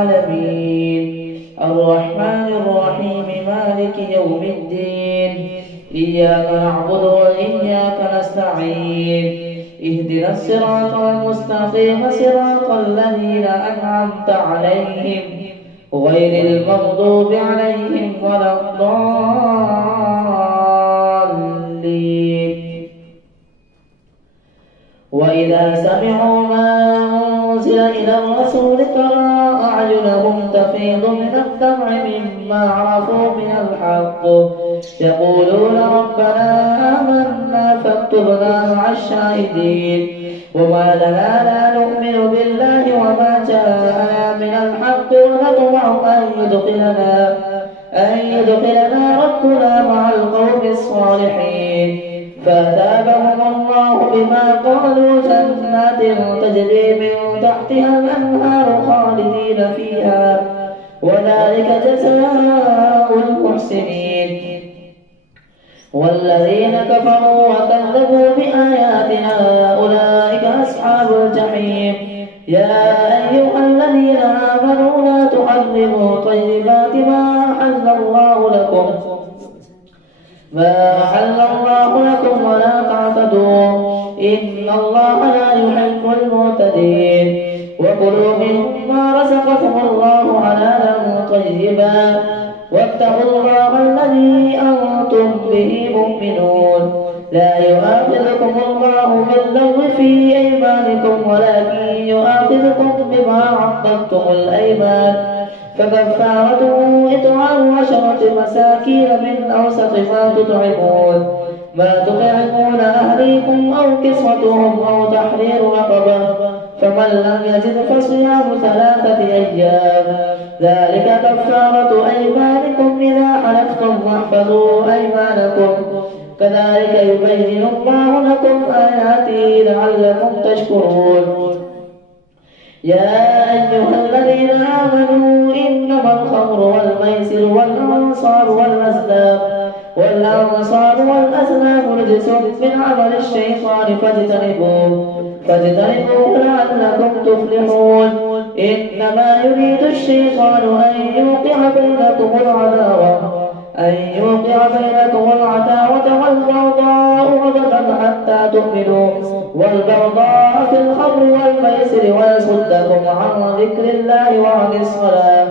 العالمين الرحمن الرحيم مالك يوم الدين إياك نعبد وإياك نستعين اهدنا الصراط المستقيم صراط الذين أنعمت عليهم غير المغضوب عليهم ولا الضالين. وإذا سمعوا ما أنزل إلى الرسول ترى أعينهم تفيض من الدمع مما عرفوا من الحق يقولون ربنا آمنا فاكتبنا مع الشاهدين. وما لنا لا نؤمن بالله وما جاءنا من الحق ونطمع أن يدخلنا ربنا مع القوم الصالحين. فأثابهم الله بما قالوا جنات تجري من تحتها الأنهار خالدين فيها وذلك جزاء المحسنين. والذين كفروا وكذبوا بآياتنا أولئك أصحاب الجحيم. يا أيها الذين آمنوا لا تحرموا طيبات ما أحل الله لكم ولا تعتدوا إن الله لا يحب المعتدين. وكلوا مما رزقكم الله حلالا طيبا واتقوا الله الذي أنتم به مؤمنون. لا يؤاخذكم الله باللغو في أيمانكم ولكن يؤاخذكم بما عقدتم الأيمان. فكفارته إطعام 10 مساكين من أوسط ما تطعمون أهليكم أو كسوتهم أو تحرير رقبة فمن لم يجد فصيام 3 أيام ذلك كفارة أيمانكم إذا حلفتم واحفظوا أيمانكم كذلك يبين الله لكم آياته لعلكم تشكرون. يا أيها الذين آمنوا إنما الخمر والميسر والأنصار والأزلام رجس من عمل الشيطان فاجتنبوه لعلكم تفلحون. إنما يريد الشيطان أن يوقع بينكم العداوة والبغضاء أبدا حتى تؤمنوا والبغضاء في الخمر والميسر ويصدكم عن ذكر الله وعن الصلاة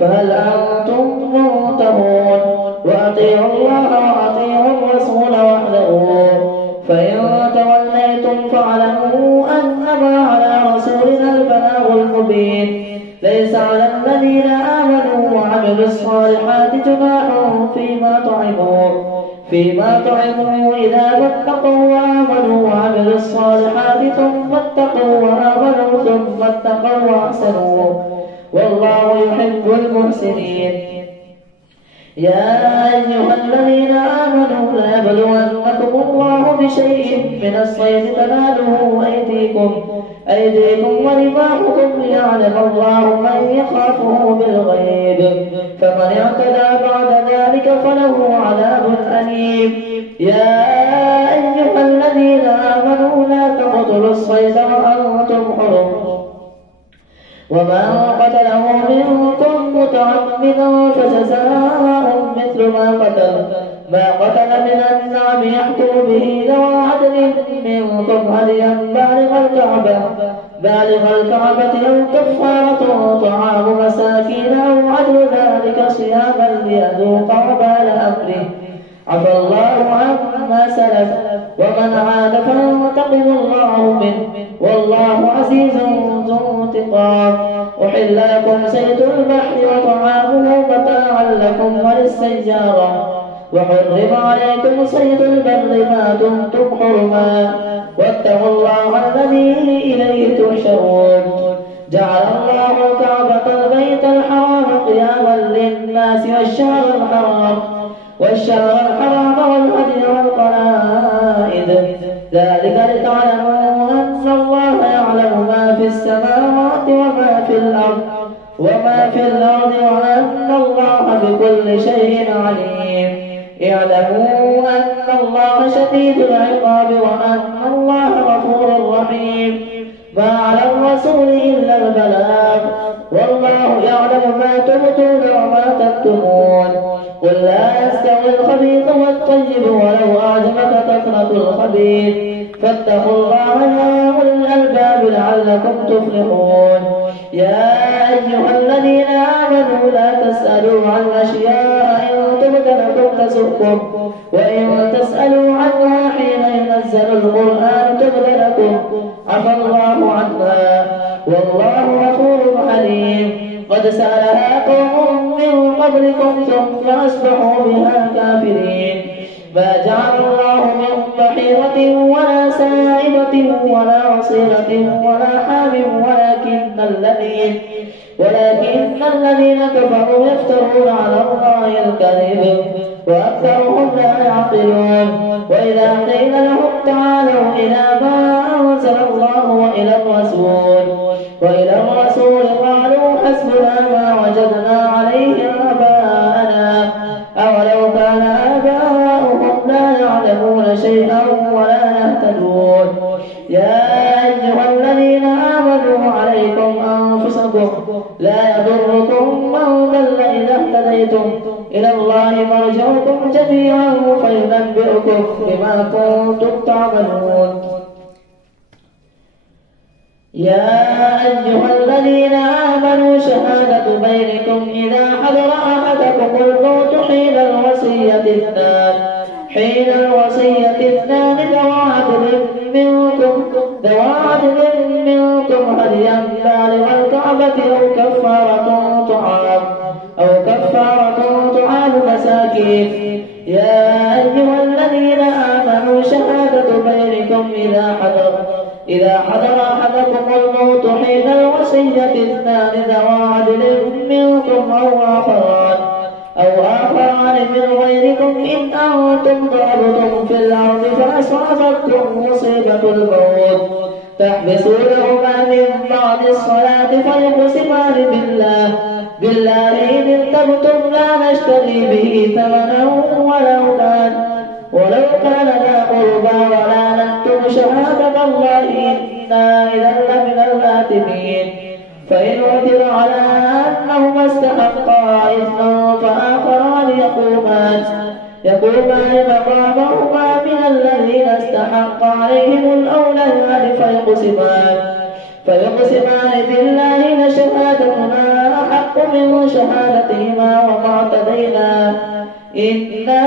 فهل أنتم منتهون. وأطيعوا الله وأطيعوا الرسول واحذروا فإن توليتم فاعلموا أنما على رسولنا البلاغ المبين. ليس على الذين آمنوا وعملوا الصالحات جناح فيما طعموا إذا ما اتقوا وآمنوا وعملوا الصالحات ثم اتقوا وآمنوا ثم اتقوا وأحسنوا والله يحب المحسنين. يا أيها الذين آمنوا ليبلونكم الله بشيء من الصيد تناله أيديكم ورماحكم ليعلم الله من يخافه بالغيب فمن اعتدى بعد ذلك فله عذاب أليم. يا أيها الذين آمنوا لا تقتلوا الصيد وأنتم حرم ومن قتله منكم متعمدا فجزاء مثل ما قتل من النعم يحكم به ذوى عدل منكم هديا بالغ الكعبة أو كفارة طعام مساكين أو عدل ذلك صياما ليذوق وبال أمره عفى الله عما سلف ومن عاد فينتقم الله منه والله عزيز ذو انتقام. أحل لكم صيد البحر وطعامه متاعا لكم وللسيارة وحرم عليكم صيد البر ما دمتم حرما واتقوا الله الذي إليه تحشرون. جعل الله الكعبة البيت الحرام قياما للناس والشهر الحرام والهدي والقلائد ذلك لتعلموا أن الله يعلم ما في السماوات وما في الأرض وأن الله بكل شيء عليم. اعلموا أن الله شديد العقاب وأن الله غفور رحيم. ما على الرسول إلا البلاغ والله يعلم ما تبدون وما تكتمون قل لا يستوي الخبيث والطيب ولو أعجبك كثرة الخبيث فاتقوا الله يا أولي الألباب لعلكم تفلحون يا أيها الذين آمنوا لا تسألوا عن أشياء إن تبد لكم تسؤكم وإن تسألوا عنها حين ينزل القرآن تبد لكم عفى الله عنها والله غفور حليم قد سألها قوم من قبلكم ثم أصبحوا بها كافرين ما جعل الله من بحيرة ولا سائبة ولا وصيلة ولا حام ولكن الذين كفروا يفترون على الله الكذب وأكثرهم لا يعقلون وإذا قيل لهم تعالوا إلى ما أنزل الله وإلى الرسول قالوا حسبنا ما وجدنا عليه آباءنا أولو كان آباؤهم لا يعلمون شيئا ولا يهتدون يا أيها الذين آمنوا عليكم أنفسكم لا يضركم من ضل إذا اهتديتم إلى الله مرجعكم جميعا فينبئكم بما كنتم تعملون يا أيها الذين آمنوا شهادة بينكم إذا حضر أحدكم الموت حين الوصية اثنان ذو عدل منكم هديا بالغ الكعبة أو كفارة طعام مساكين يا أيها الذين آمنوا شهادة بينكم إذا حضر أحدكم الموت حين الوصية اثنان ذو عدل منكم أو آخران من غيركم إن أنتم ضربتم في الأرض فأصابتكم مصيبة الموت تحبسونهما من بعد الصلاة فيقسمان بالله إن ارتبتم لا نشتري به ثمنا ولو كان ذا قربى ولا نكتم شهادة الله إنا إذا لمن الآثمين فإن عثر على أنهما استحقا إثما فآخران يقومان مقامهما من الذين استحق عليهم الأوليان فيقسمان بالله لشهادتنا أحق من شهادتهما وما اعتدينا إنا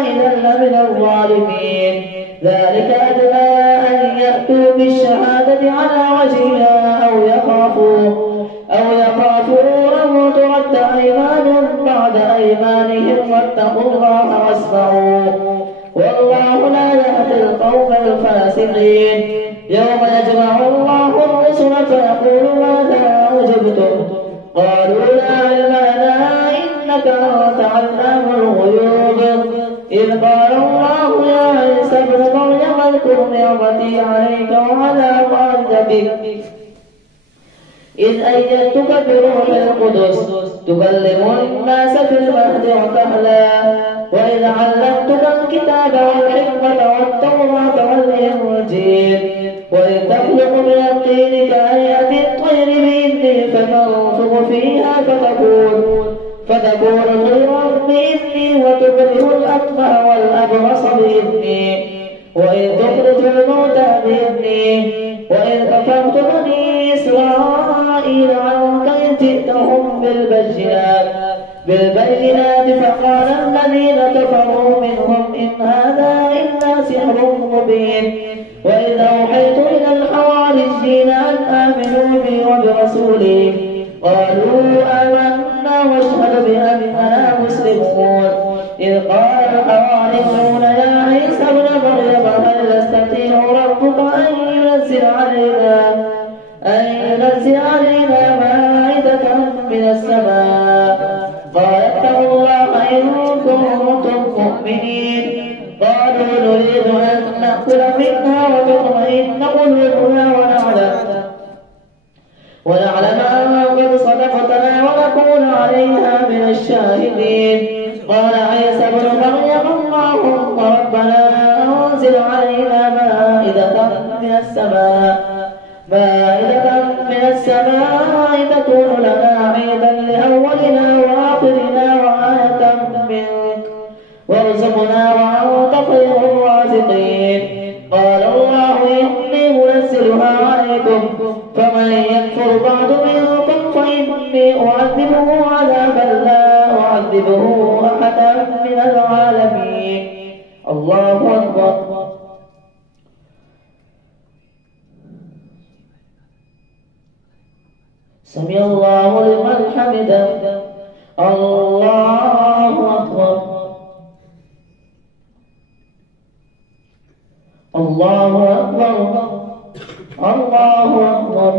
إذا لمن الظالمين ذلك أدنى أن يأتوا بالشهادة على وجهها أو يخافوا أن ترد أيمان بعد أيمانهم واتقوا الله واسمعوا والله لا يهدي القوم الفاسقين يوم يجمع الله الرسل فيقول ماذا أجبتم قالوا لا علم لنا إنك أنت علام الغيوب إذ قال الله يا عيسى ابن مريم اذكر نعمتي عليك وعلى والدتك إذ أيدتك بروح القدس تكلم الناس في المهد وكهلا وإذ علمتك الكتاب والحكمة والتوراة والإنجيل وإذ تخلق من الطين كهيئة الطير بإذني فتنفخ فيها فتكون طيرا بإذني وتبرئ الأكمه والأبرص بإذني وإذ تخرج الموتى بإذني وإذ كفرت بني إسرائيل عنك إذ جئتهم بالبينات فقال الذين كفروا منهم إن هذا إلا سحر مبين وإذ أوحيت إلى الحواريين أن آمنوا بي وبرسولي قالوا آمنا واشهد بأننا مسلمون إذ قال الحواريون يا عيسى ابن مريم هل يستطيع ربك أن ينزل علينا مائدة من السماء قال اتقوا الله إن كنتم مؤمنين قالوا نريد أن نأكل منها وتطمئن قلوبنا ونعلم أن قد صدقتنا ونكون عليها من الشاهدين قال عيسى ابن مريم اللهم ربنا أنزل علينا مائدة من السماء رزقنا وأنت خير الرازقين. قال الله إني منزلها عليكم فمن يكفر بعد منكم فإني أعذبه عذابا لا أعذبه أحدا من العالمين. الله أكبر. سمع الله لمن حمده. الله أكبر. الله أكبر. الله أكبر.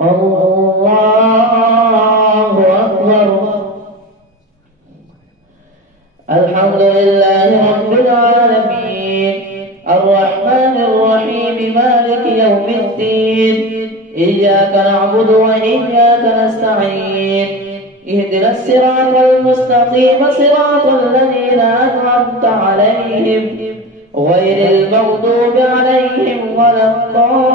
الله أكبر. الحمد لله رب العالمين الرحمن الرحيم مالك يوم الدين إياك نعبد وإياك نستعين اهدنا الصراط المستقيم صراط الذين أنعمت عليهم غير المغضوب عليهم ولا الضالين.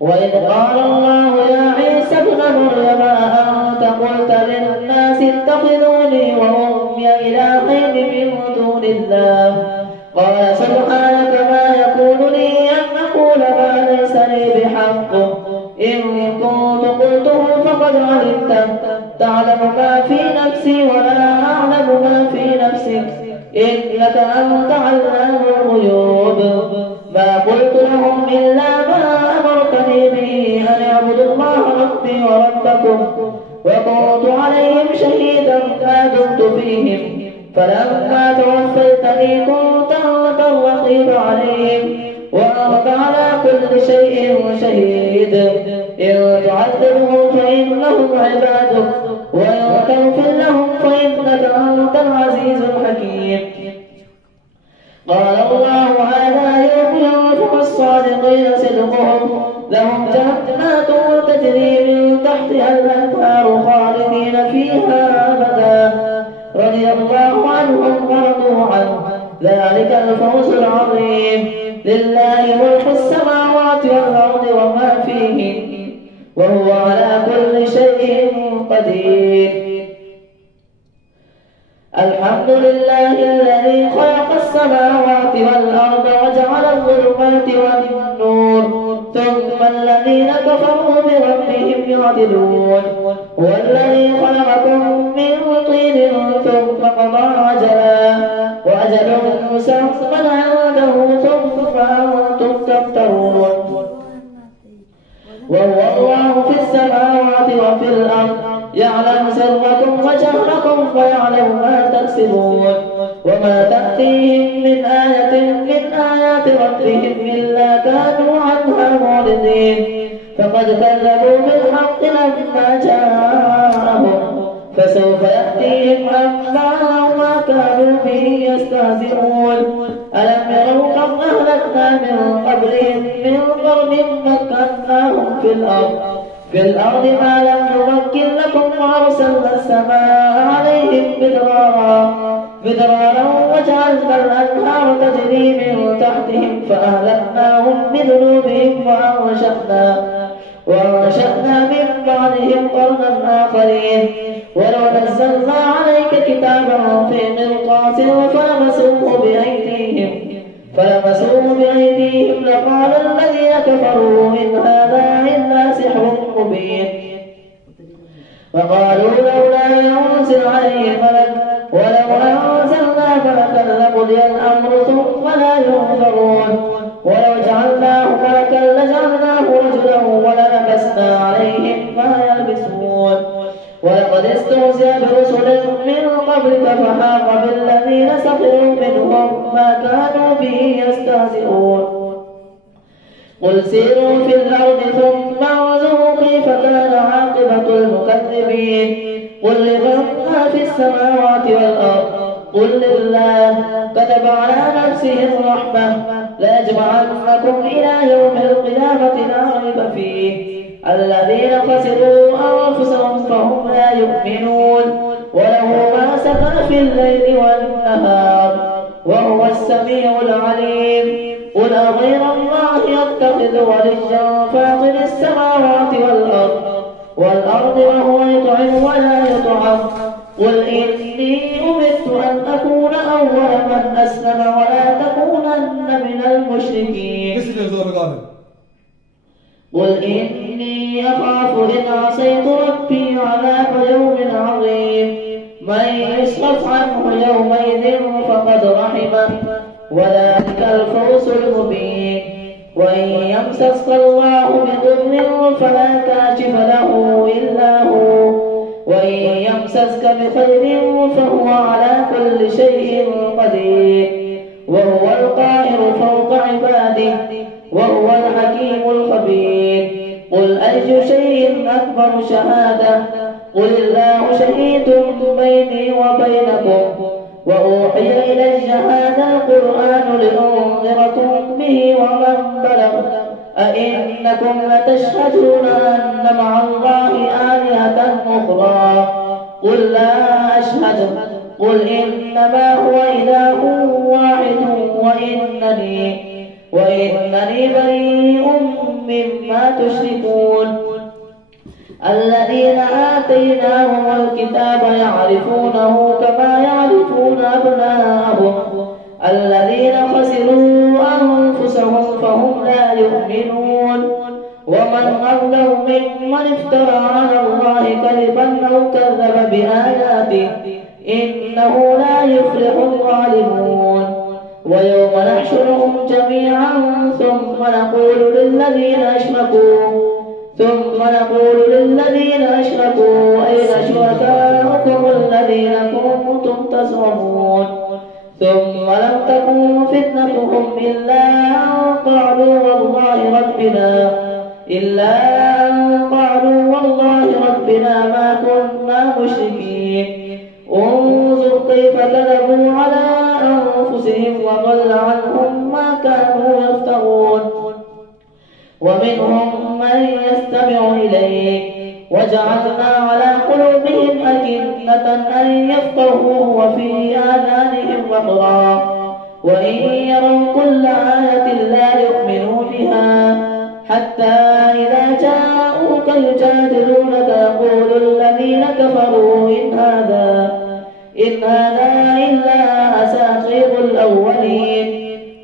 وإذ قال الله يا عيسى ابن مريم أأنت قلت للناس اتخذوني وأمي إلهين من دون الله قال سبحانك ما يكون لي أن أقول ما ليس لي بحق إن كنت قلته فقد علمته تعلم ما في نفسي ولا أعلم ما في نفسك إنك أنت علام الغيوب. ما قلت لهم إلا ما أمرتني به أن اعبدوا الله ربي وربكم وكنت عليهم شهيدا ما دمت فيهم فلما توفيتني كنت أنت الرقيب عليهم وأنت على كل شيء شهيد. إن تعذبهم فإنهم عبادك وإن تغفر لهم فإنك أنت العزيز الحكيم. قال الله هذا يوم ينفع الصادقين صدقهم لهم جنات تجري من تحتها الأنهار خالدين فيها أبدا رضي الله عنهم ورضوا عنه ذلك الفوز العظيم. لله ملك السماوات والأرض وما فيهن وهو على كل شيء قدير. الحمد لله الذي خلق السماوات والأرض وجعل الظلمات والنور ثم الذين كفروا بربهم يعدلون. هو الذي خلقكم من طين ثم قضى أجلا وأجل مسمى عنده ثم أنتم تفترون. وهو الله في السماوات وفي الأرض يعلم سركم وجهركم ويعلم ما تكسبون وما تأتيهم من آية من آيات ربهم إلا كانوا عنها معرضين. فقد كذبوا بالحق لما جاءهم فسوف يأتيهم أنباء ما كانوا به يستهزئون. ألم يروا كم أهلكنا من قبلهم من قرن مكناهم في الأرض ما لم نمكن لكم وأرسلنا السماء عليهم مدرارا وجعلنا الأنهار تجري من تحتهم فأهلكناهم بذنوبهم وأنشأنا من بعدهم قرنا آخرين. ولو نزلنا عليك كتابا في قرطاس فلمسوه بأيديهم لقال الذين كفروا إن هذا إلا سحر مبين. وقالوا لولا ينزل عليه ملك ولو أنزلنا ملكا لقضي الأمر ثم لا ينظرون. ولو جعلناه ملكا لجعلناه رجلا وللبسنا عليهم ما يلبسون. ولقد استهزئ برسل من قبلك فحاق بالذين سخروا منهم ما كانوا به يستهزئون. قل سيروا في الأرض ثم انظروا كيف كان عاقبة المكذبين. قل لمن ما في السماوات والأرض قل لله كتب على نفسه الرحمة ليجمعنكم إلى يوم القيامة لا ريب فيه. الذين خسروا أنفسهم فهم لا يؤمنون. وله ما سكن في الليل والنهار وهو السميع العليم. قل أغير الله أتخذ وليا فاطر السماوات والأرض وهو يطعم ولا يطعم قل إني أمرت أن أكون أول من أسلم ولا تكونن من المشركين. قل إني أخاف إن عصيت ربي عذاب يوم عظيم من يصرف عنه يومئذ فقد رحمه وذلك الفوز المبين. وإن يمسسك الله بضر فلا كاشف له إلا هو وإن يمسسك بخير فهو على كل شيء قدير وهو القاهر فوق عباده وهو الحكيم الخبير. قل أي شيء أكبر شهادة قل الله شهيد بيني وبينكم وأوحي إلي هذا القرآن لأنذركم به ومن بلغ أئنكم لتشهدون أن مع الله آلهة أخرى قل لا أشهد قل إنما هو إله واحد وإنني بريء مما تشركون. الذين آتيناهم الكتاب يعرفونه كما يعرفون أبناءهم الذين خسروا أنفسهم فهم لا يؤمنون. ومن أظلم ممن افترى على الله كذبا أو كذب بآياته إنه لا يفلح الظالمون. ويوم نحشرهم جميعا ثم نقول للذين أشركوا أين شركاؤكم الذين كنتم تزعمون ثم لم تكن فتنتهم إلا أن قالوا والله ربنا ما كنا مشركين. انظر كيف كذبوا على أنفسهم وضل عنهم ما كانوا يفترون. ومنهم من يستمع إليك وجعلنا على قلوبهم أكنة أن يفقهوه وفي آذانهم وقرا وإن يروا كل آية لا يؤمنوا بها حتى إذا جاءوك يجادلونك يقول الذين كفروا إن هذا إلا أساطير الأولين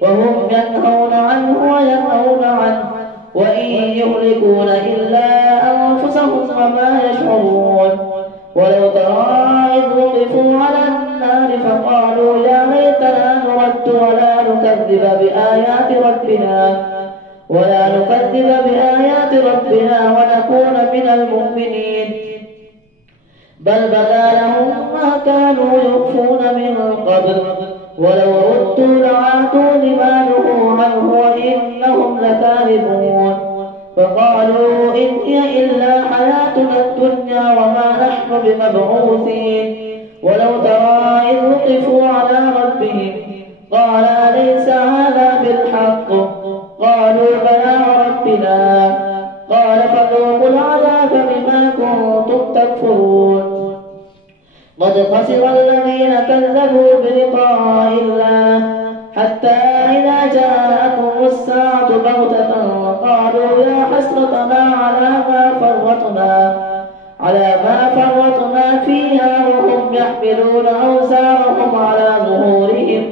وهم ينهون عنه وينهون عنه وإن يهلكون إلا أنفسهم وما يشعرون. ولو ترى إذ وقفوا على النار فقالوا يا ليتنا نرد ولا نكذب بآيات ربنا ونكون من المؤمنين. بل بدا لهم ما كانوا يخفون من قبل ولو ردوا لعادوا لما نهوا عنه وإنهم لكاذبون. فقالوا إن هي إلا حياتنا الدنيا وما نحن بمبعوثين. ولو ترى إذ وقفوا على ربهم قال أليس هذا بالحق قالوا بلى ربنا قال فذوقوا العذاب بما كنتم تكفرون. قد خسر الذين كذبوا بلقاء الله حتى إذا جاءتهم الساعة بغتة قالوا يا حسرتنا على ما فرطنا فيها وهم يحملون أوزارهم على ظهورهم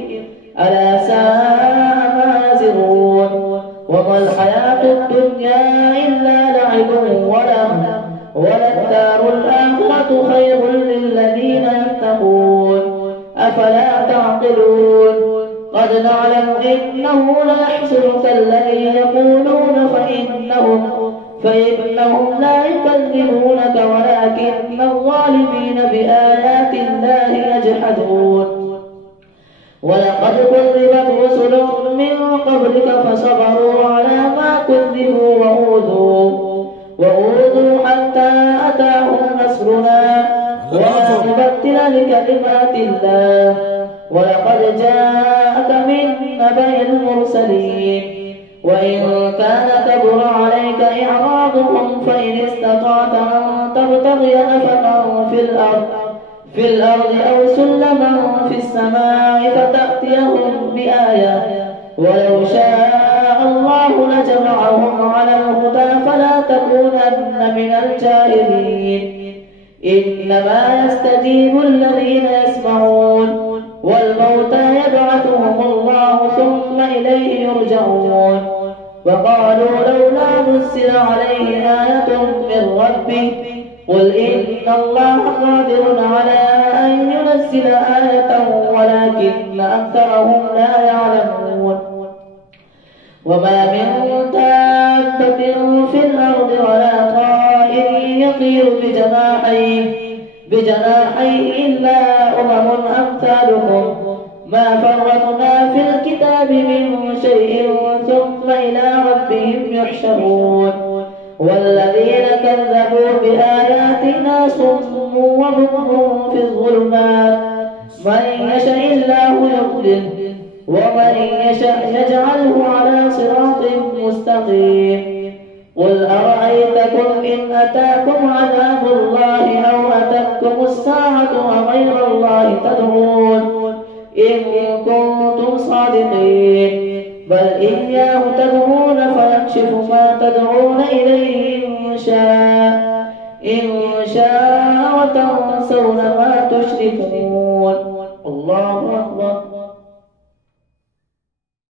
ألا ساء ما يزرون. وما الحياة الدنيا إلا لعب وللدار الآخرة خير للذين يتقون أفلا تعقلون. قد نعلم إنه ليحزنك الذي يقولون فإنهم لا يكذبونك ولكن الظالمين بآيات الله يجحدون. ولقد كذبت رسل من قبلك فصبروا على ما كذبوا وأوذوا حتى أتاهم نصرنا ولا مبدل لكلمات الله. ولقد جاءك من نبأ المرسلين. وإن كان كبر عليك إعراضهم فإن استطعت أن تبتغي نفقا في الأرض أو سلما في السماء ولو شاء الله لجمعهم على الهدى فلا تكونن من الجاهلين. إنما يستجيب الذين يسمعون والموتى يبعثهم الله ثم إليه يرجعون. وقالوا لولا نزل عليه آية من ربه قل إن الله قادر على أن ينزل آية ولكن أكثرهم لا يعلمون. وما من دابة في الأرض ولا طائر يطير بجناحيه إلا أمثالكم ما فرطنا في الكتاب من شيء ثم إلى ربهم يحشرون. والذين كذبوا بآياتنا صم وبكم في الظلمات من يشاء الله يضلله ومن يشاء يجعله على صراط مستقيم. قل أرأيتكم إن أتاكم عذاب الله أو أتتكم الساعة أغير الله تدعون إن كنتم صادقين بل إياه تدعون فيكشف ما تدعون إليه إن شاء وتنسون ما تشركون. الله أكبر.